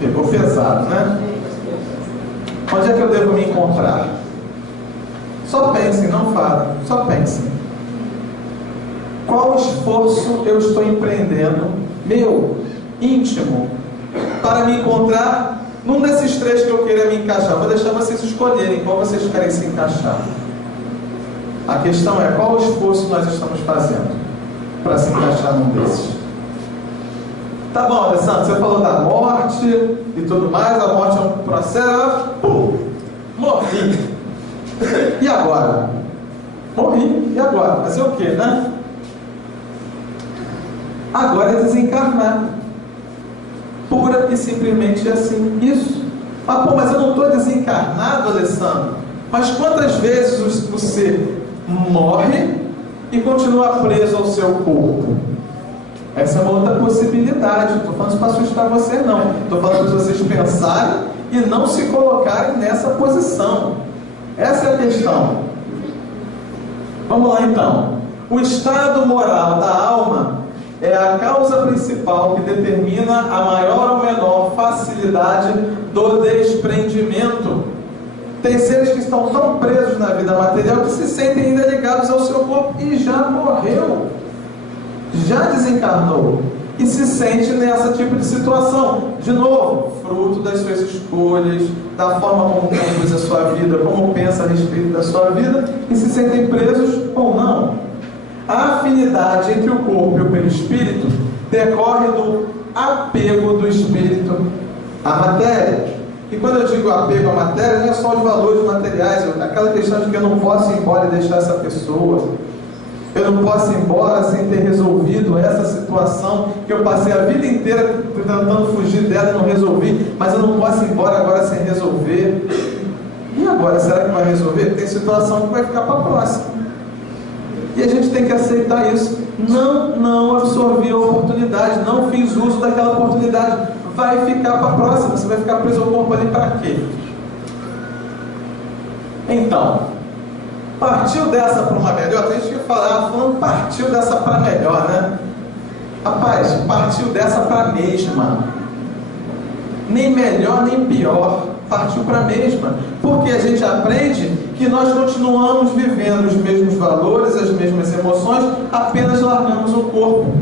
Pegou pesado, Onde é que eu devo me encontrar? Só pensem, não falem, só pensem. Qual esforço eu estou empreendendo, meu, íntimo, para me encontrar num desses três que eu queira me encaixar? Vou deixar vocês escolherem qual vocês querem se encaixar. A questão é: qual esforço nós estamos fazendo para se encaixar num desses? Tá bom, Alessandro, você falou da morte e tudo mais. A morte é um processo. Morri. E agora? Morri. E agora? Fazer o quê, Agora é desencarnar. Pura e simplesmente assim. Isso. Mas eu não estou desencarnado, Alessandro. Mas quantas vezes você morre e continua preso ao seu corpo? Essa é uma outra possibilidade. Não estou falando isso para assustar você, não. Estou falando para vocês pensarem e não se colocarem nessa posição. Essa é a questão. Vamos lá então. O estado moral da alma é a causa principal que determina a maior ou menor facilidade do desprendimento. Tem seres que estão tão presos na vida material que se sentem ainda ligados ao seu corpo e já morreu, já desencarnou e se sente nessa tipo de situação. De novo, fruto das suas escolhas, da forma como conduz a sua vida, como pensa a respeito da sua vida, e se sentem presos ou não. A afinidade entre o corpo e o perispírito decorre do apego do espírito à matéria. E quando eu digo apego à matéria, não é só os valores materiais, aquela questão de que eu não posso ir embora e deixar essa pessoa, eu não posso ir embora sem ter resolvido essa situação que eu passei a vida inteira tentando fugir dela e não resolvi, mas eu não posso ir embora agora sem resolver. E agora, será que vai resolver? Tem situação que vai ficar para a próxima. E a gente tem que aceitar isso. Não absorvi a oportunidade, não fiz uso daquela oportunidade. Vai ficar para a próxima. Você vai ficar preso ao corpo ali para quê? Então, partiu dessa para uma melhor? Tem gente que fala, falando partiu dessa para melhor, Rapaz, partiu dessa para a mesma. Nem melhor, nem pior. Partiu para a mesma. Porque a gente aprende que nós continuamos vivendo os mesmos valores, as mesmas emoções, apenas largamos o corpo.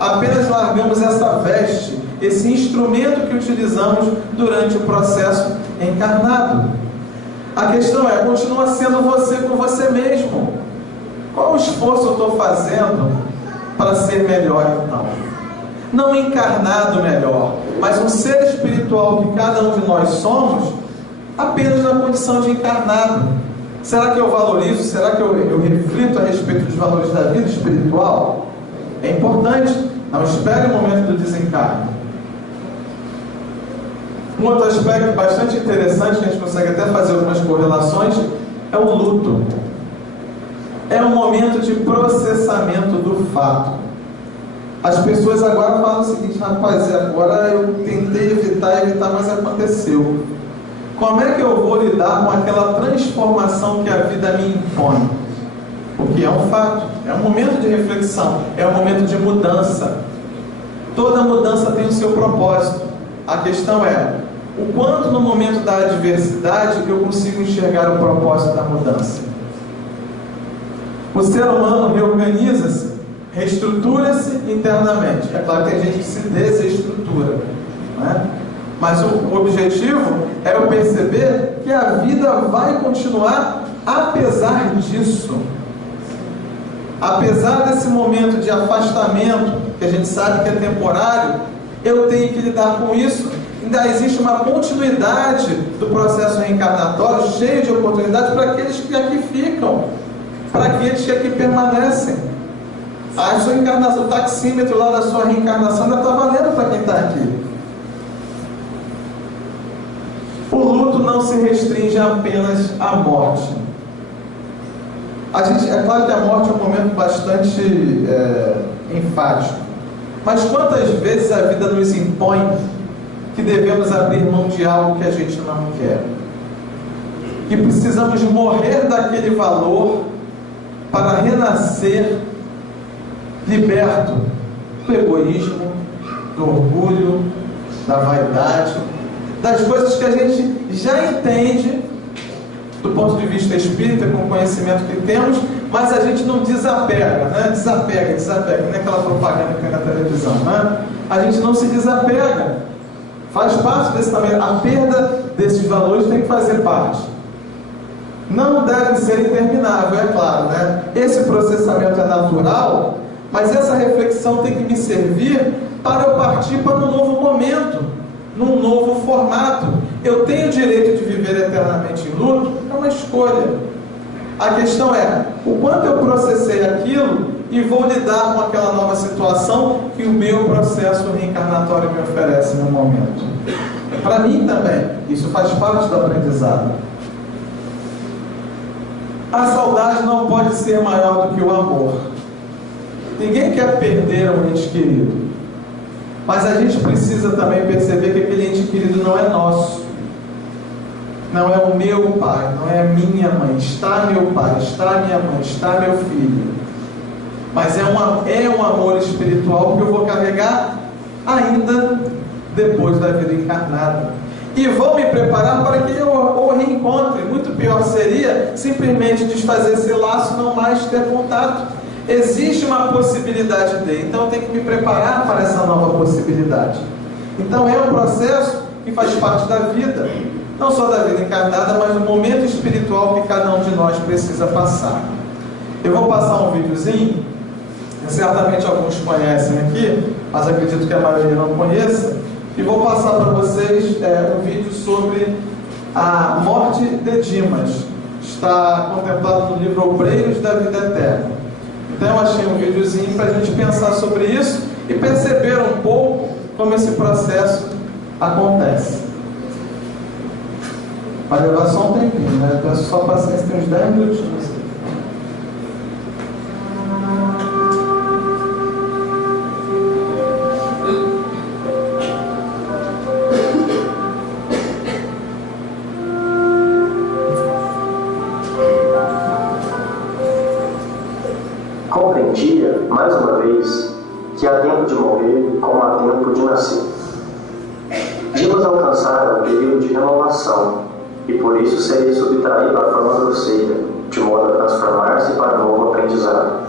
Apenas largamos essa veste, esse instrumento que utilizamos durante o processo encarnado. A questão é, continua sendo você com você mesmo. Qual o esforço eu estou fazendo para ser melhor então? Não encarnado melhor, mas um ser espiritual que cada um de nós somos, apenas na condição de encarnado. Será que eu valorizo? Será que eu reflito a respeito dos valores da vida espiritual? É importante. Não espere o momento do desencarne. Um outro aspecto bastante interessante, que a gente consegue até fazer algumas correlações, é o luto. é um momento de processamento do fato. As pessoas agora falam o seguinte: rapaz, agora eu tentei evitar, mas aconteceu. Como é que eu vou lidar com aquela transformação que a vida me impõe? Porque é um fato, é um momento de reflexão, é um momento de mudança. Toda mudança tem o seu propósito. A questão é, o quanto no momento da adversidade eu consigo enxergar o propósito da mudança. O ser humano reorganiza-se, reestrutura-se internamente. É claro que tem gente que se desestrutura, né? Mas o objetivo é eu perceber que a vida vai continuar apesar disso. Apesar desse momento de afastamento, que a gente sabe que é temporário, eu tenho que lidar com isso. Ainda existe uma continuidade do processo reencarnatório, cheio de oportunidades para aqueles que aqui ficam, para aqueles que aqui permanecem. A sua encarnação, o taxímetro lá da sua reencarnação ainda está valendo para quem está aqui. O luto não se restringe apenas à morte. É claro que a morte é um momento bastante enfático. Mas quantas vezes a vida nos impõe que devemos abrir mão de algo que a gente não quer? Que precisamos morrer daquele valor para renascer liberto do egoísmo, do orgulho, da vaidade, das coisas que a gente já entende do ponto de vista espírita, com o conhecimento que temos, mas a gente não desapega, né? Desapega, não é aquela propaganda que tem na televisão, né? A gente não se desapega. Faz parte desse também. A perda desses valores tem que fazer parte. Não deve ser interminável, é claro, né? Esse processamento é natural, mas essa reflexão tem que me servir para eu partir para um novo momento, num novo formato. Eu tenho o direito de viver eternamente em luto? É uma escolha. A questão é, o quanto eu processei aquilo e vou lidar com aquela nova situação que o meu processo reencarnatório me oferece no momento. Para mim também, isso faz parte do aprendizado. A saudade não pode ser maior do que o amor. Ninguém quer perder um ente querido. Mas a gente precisa também perceber que aquele ente querido não é nosso. Não é o meu pai, não é a minha mãe. Está meu pai, está minha mãe, está meu filho. Mas é um amor espiritual que eu vou carregar ainda depois da vida encarnada. E vou me preparar para que eu o reencontre. Muito pior seria simplesmente desfazer esse laço e não mais ter contato. Existe uma possibilidade de, então eu tenho que me preparar para essa nova possibilidade. Então é um processo que faz parte da vida, não só da vida encarnada, mas do momento espiritual que cada um de nós precisa passar. Eu vou passar um videozinho, certamente alguns conhecem aqui, mas acredito que a maioria não conheça, e vou passar para vocês um vídeo sobre a morte de Dimas. Está contemplado no livro Obreiros da Vida Eterna. Então eu achei um videozinho para a gente pensar sobre isso e perceber um pouco como esse processo acontece. Vai levar só um tempinho, né? Peço só paciência, tem uns 10 minutinhos. Compreendia, mais uma vez, que há tempo de morrer como há tempo de nascer. Dimas alcançara um período de renovação, e por isso seria subtraído à forma grosseira, de modo a transformar-se para um novo aprendizado.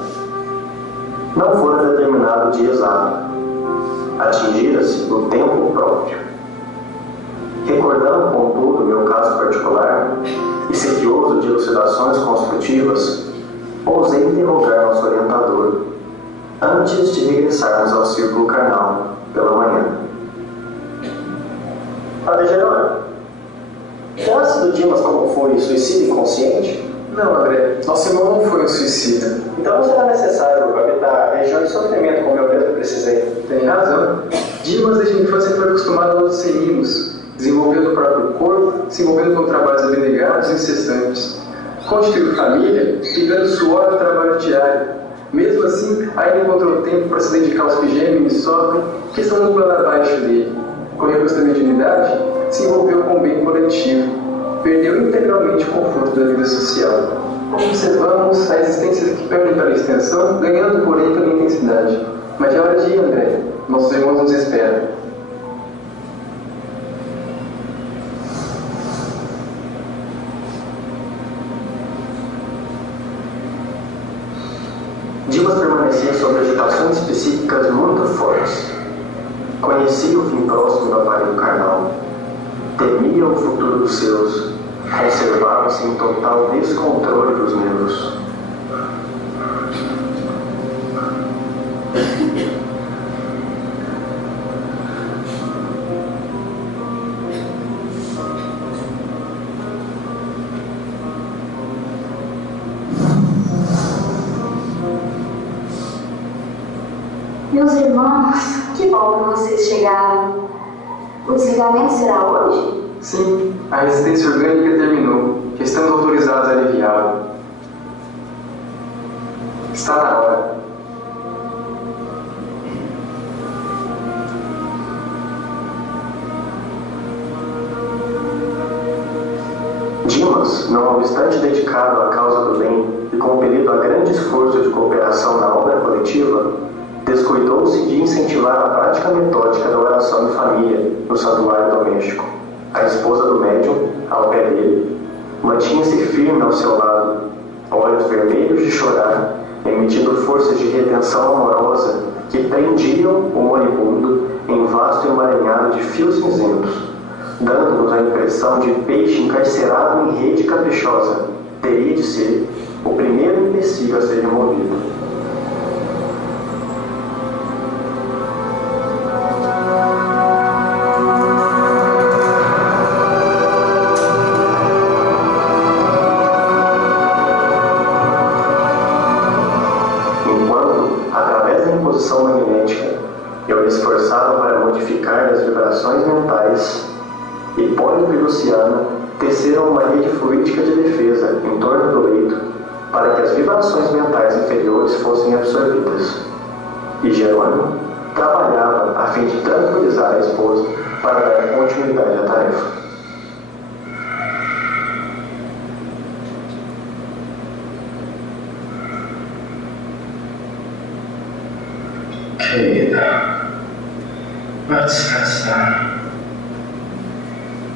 Não fora determinado o dia exato. Atingira-se o tempo próprio. Recordando, contudo, meu caso particular, e sequioso de elucidações construtivas, ousei interrogar nosso orientador, antes de regressarmos ao círculo carnal, pela manhã. Padre Jerônimo, o ácido Dimas como foi suicídio inconsciente? Não, André, nosso irmão não foi um suicida. Então não será necessário habitar a região de sofrimento como eu mesmo precisei. Tem razão. Dimas desde a infância foi acostumado aos senímos, desenvolvendo o próprio corpo, se envolvendo com trabalhos abnegados e incessantes. Constituiu família, vivendo suor do trabalho diário. Mesmo assim, ainda encontrou tempo para se dedicar aos que gemem e sofrem, que estão no plano abaixo dele. Com o recurso da mediunidade, se envolveu com o bem coletivo. Perdeu integralmente o conforto da vida social. Como observamos, a existência que perde pela extensão, ganhando, porém, pela intensidade. Mas é hora de ir, André. Nossos irmãos nos esperam. Dimas permanecia sob agitações psíquicas muito fortes. Conhecia o fim próximo do aparelho carnal. Temia o futuro dos seus. Conservava-se em total descontrole dos nervos. Meus irmãos, que bom que vocês chegaram. O desligamento será hoje? Sim, a resistência orgânica terminou. Já estamos autorizados a aliviá-la. Está na hora. Dimas, não obstante dedicado à causa do bem e compelido a grande esforço de cooperação na obra coletiva, descuidou-se de incentivar a prática metódica da oração em família no santuário doméstico. A esposa do médium, ao pé dele, mantinha-se firme ao seu lado, olhos vermelhos de chorar, emitindo forças de retenção amorosa que prendiam o moribundo em vasto emaranhado de fios cinzentos, dando-nos a impressão de peixe encarcerado em rede caprichosa. Teria de ser o primeiro empecilho a ser removido. Eu me esforçava para modificar as vibrações mentais. Hipólito e Luciana teceram uma rede fluídica de defesa em torno do leito para que as vibrações mentais inferiores fossem absorvidas. E Jerônimo trabalhava a fim de tranquilizar a esposa para dar continuidade à tarefa. Querida, vá descansar.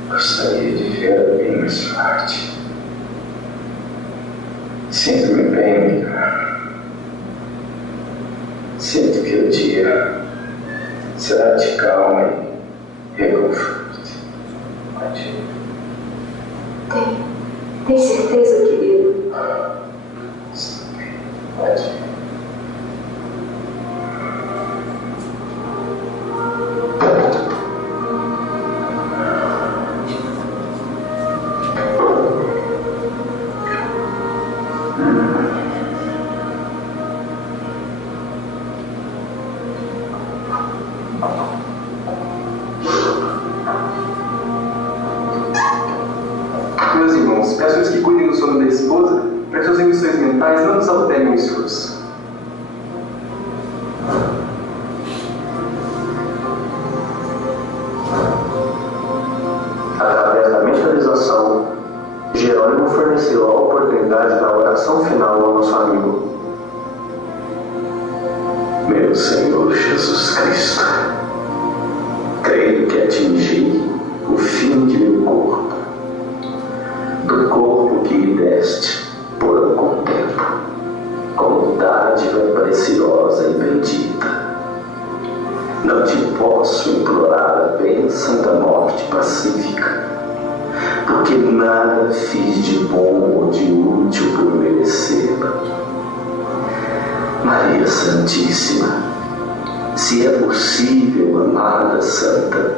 Gostaria de vê-la bem mais forte. Sinto-me bem, amiga. Sinto que o dia será de calma e reconforto. Pode ir. Tem certeza, querido? Estou bem. Pode ir. Meus irmãos, peço-lhes que cuidem do sono da esposa para que suas emissões mentais não nos alterem o esforço. Através da mentalização, Jerônimo forneceu a oportunidade da oração final ao nosso amigo. Meu Senhor Jesus Cristo, creio que atingi o fim de meu corpo, do corpo que me deste por algum tempo, como dádiva preciosa e bendita. Não te posso implorar a bênção da morte pacífica, porque nada fiz de bom ou de útil por merecê-la. Maria Santíssima, se é possível, amada Santa,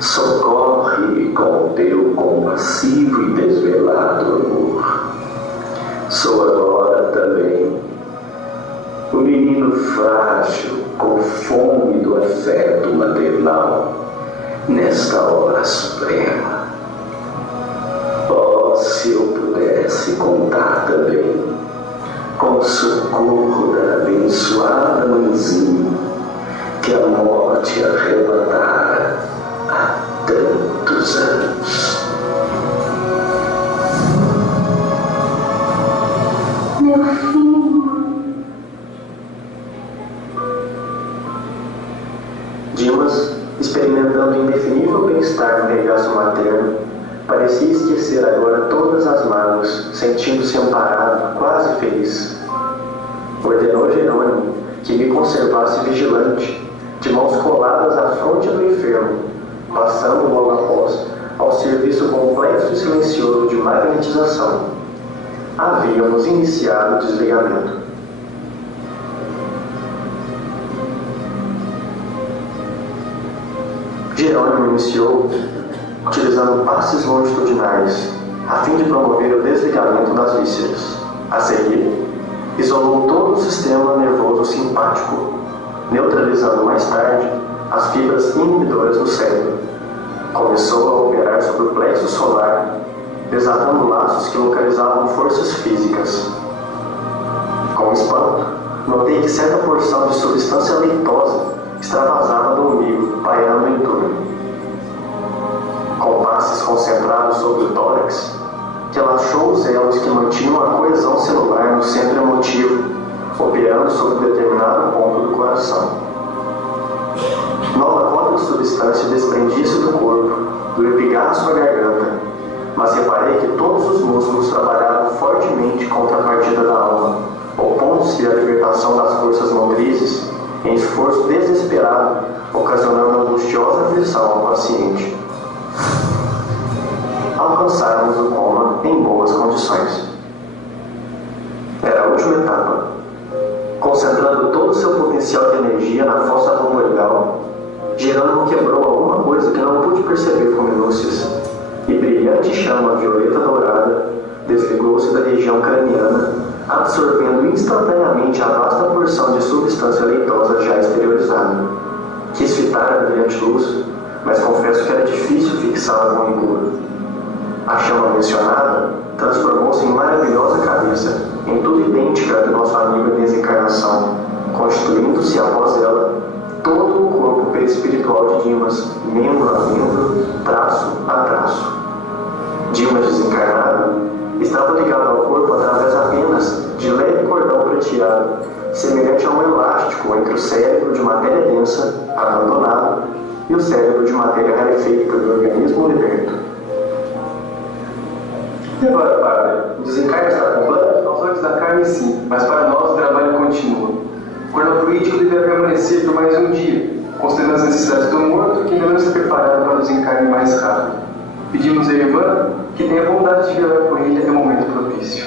socorre-me com o teu compassivo e desvelado amor. Sou agora também o menino frágil, com fome do afeto maternal, nesta hora suprema. Oh, se eu pudesse com estar no regaço materno, parecia esquecer agora todas as mágoas, sentindo-se amparado, quase feliz. Ordenou Jerônimo que me conservasse vigilante, de mãos coladas à fronte do enfermo, passando logo após ao serviço complexo e silencioso de magnetização. Havíamos iniciado o desligamento. Jerônimo iniciou utilizando passes longitudinais, a fim de promover o desligamento das vísceras. A seguir, isolou todo o sistema nervoso simpático, neutralizando mais tarde as fibras inibidoras do cérebro. Começou a operar sobre o plexo solar, desatando laços que localizavam forças físicas. Com espanto, notei que certa porção de substância leitosa extravasava do umbigo, pairando em torno. Com passes concentrados sobre o tórax, relaxou os elos que mantinham a coesão celular no centro emotivo, operando sobre determinado ponto do coração. Nova cota de substância desprendia-se do corpo, do epigaço à garganta, mas reparei que todos os músculos trabalhavam fortemente contra a partida da alma, opondo-se à libertação das forças motrizes em esforço desesperado, ocasionando angustiosa aflição ao paciente. Alcançáramos o coma em boas condições. Era a última etapa. Concentrando todo o seu potencial de energia na fossa romboidal, Jerônimo quebrou alguma coisa que não pude perceber com minúcias, e brilhante chama violeta dourada desligou-se da região craniana, absorvendo instantaneamente a vasta porção de substância leitosa já exteriorizada. Quis fitar a brilhante luz, mas confesso que era difícil fixá-la com rigor. A chama mencionada transformou-se em maravilhosa cabeça, em tudo idêntica à do nosso amigo em desencarnação, constituindo-se após ela todo o corpo perispiritual de Dimas, membro a membro, traço a traço. Dimas desencarnado estava ligado ao corpo através apenas de leve cordão prateado, semelhante a um elástico entre o cérebro de matéria densa, abandonado, e o cérebro de matéria rarefeita do organismo liberto. E agora, padre, o desencarne está completo? Aos olhos da carne, sim, mas para nós o trabalho continua. O cronopolítico deverá permanecer por mais um dia, considerando as necessidades do morto que ainda não está preparado para o desencarne mais rápido. Pedimos a irmã que tenha bondade de velar por ele até o momento propício.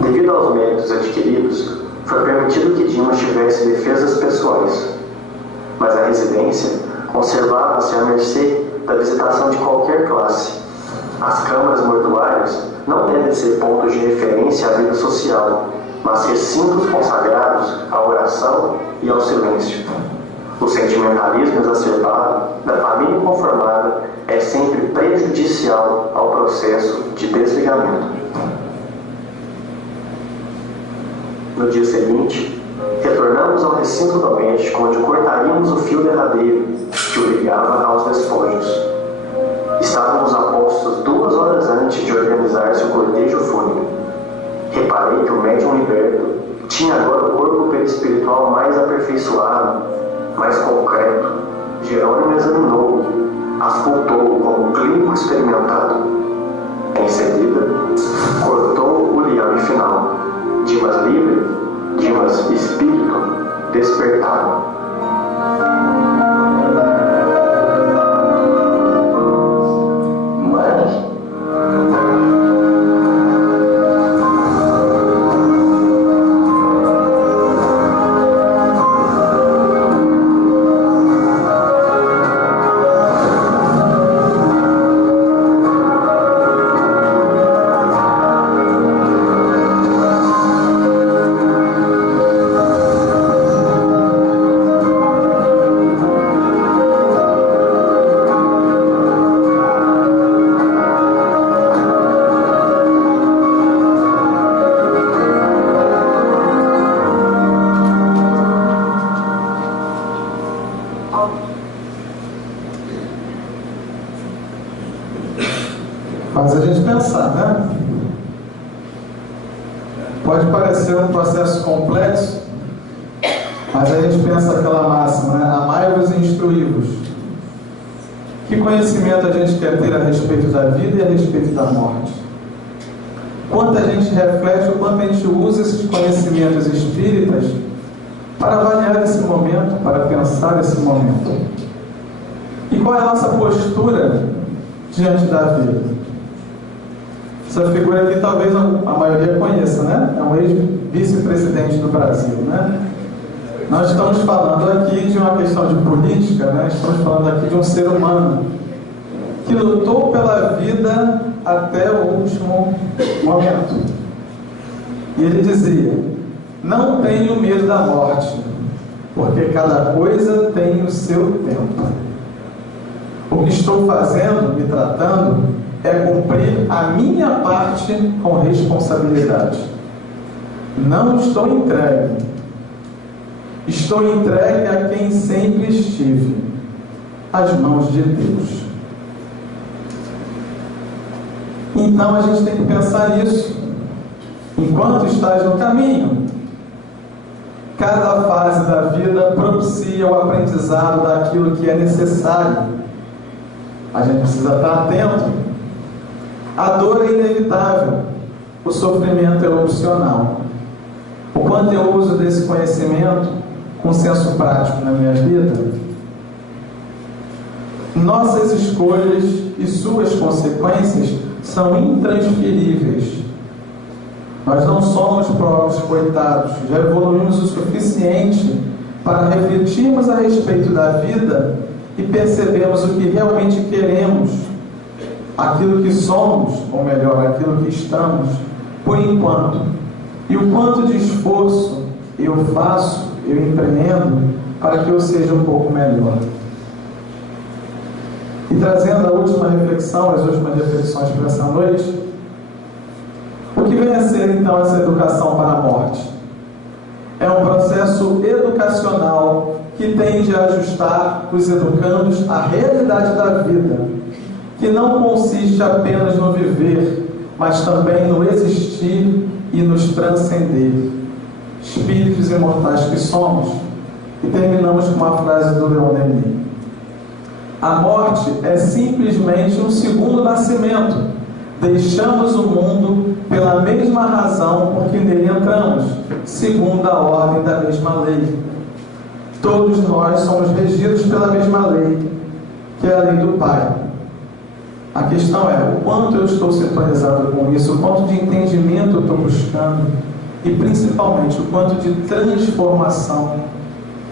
Devido aos méritos adquiridos, foi permitido que Dimas tivesse defesas pessoais, mas a residência conservava-se à mercê da visitação de qualquer classe. As câmaras mortuárias não devem ser pontos de referência à vida social, mas recintos consagrados à oração e ao silêncio. O sentimentalismo exacerbado da família inconformada é sempre prejudicial ao processo de desligamento. No dia seguinte, retornamos ao recinto doméstico, onde cortaríamos o fio derradeiro que o ligava aos despojos. Estávamos a postos 2 horas antes de organizar-se o cortejo fúnebre. Reparei que o médium liberto tinha agora o corpo perispiritual mais aperfeiçoado, mais concreto. Jerônimo examinou-o, auscultou-o como clínico experimentado. Em seguida, cortou o liame final. Dimas livre, Dimas espírito, despertado. Faz a gente pensar, né? Pode parecer um processo complexo, mas aí a gente pensa aquela máxima, né? Amai-vos e instruí-vos. Que conhecimento a gente quer ter a respeito da vida e a respeito da morte? Quanto a gente reflete, o quanto a gente usa esses conhecimentos espíritas para avaliar esse momento, para pensar esse momento. E qual é a nossa postura diante da vida? Essa figura aqui talvez a maioria conheça, né? É um ex-vice-presidente do Brasil, né? Nós estamos falando aqui de uma questão de política, né? Estamos falando aqui de um ser humano que lutou pela vida até o último momento. E ele dizia: não tenho medo da morte, porque cada coisa tem o seu tempo. O que estou fazendo, me tratando, é cumprir a minha parte com responsabilidade. Não estou entregue. Estou entregue a quem sempre estive, às mãos de Deus. Então a gente tem que pensar nisso. Enquanto estás no caminho, cada fase da vida propicia o aprendizado daquilo que é necessário. A gente precisa estar atento. A dor é inevitável, o sofrimento é opcional. O quanto eu uso desse conhecimento com senso prático na minha vida? Nossas escolhas e suas consequências são intransferíveis. Nós não somos próprios coitados, já evoluímos o suficiente para refletirmos a respeito da vida e percebemos o que realmente queremos, aquilo que somos, ou melhor, aquilo que estamos, por enquanto, e o quanto de esforço eu faço, eu empreendo, para que eu seja um pouco melhor. E trazendo a última reflexão, as últimas reflexões para essa noite, o que vem a ser então essa educação para a morte? É um processo educacional que tende a ajustar os educandos à realidade da vida, que não consiste apenas no viver, mas também no existir e nos transcender, espíritos imortais que somos. E terminamos com uma frase do Leon Denis: a morte é simplesmente um segundo nascimento. Deixamos o mundo pela mesma razão por que nele entramos, segundo a ordem da mesma lei. Todos nós somos regidos pela mesma lei, que é a lei do Pai. A questão é o quanto eu estou sintonizado com isso, o quanto de entendimento eu estou buscando e principalmente o quanto de transformação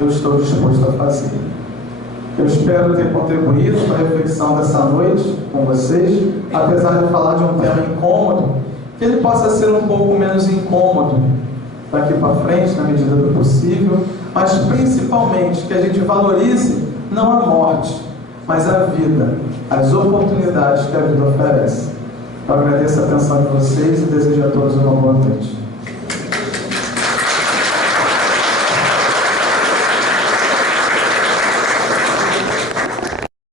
eu estou disposto a fazer. Eu espero ter contribuído para a reflexão dessa noite com vocês, apesar de falar de um tema incômodo, que ele possa ser um pouco menos incômodo daqui para frente, na medida do possível, mas principalmente que a gente valorize não a morte, mas a vida, as oportunidades que a vida oferece. Eu agradeço a atenção de vocês e desejo a todos uma boa noite.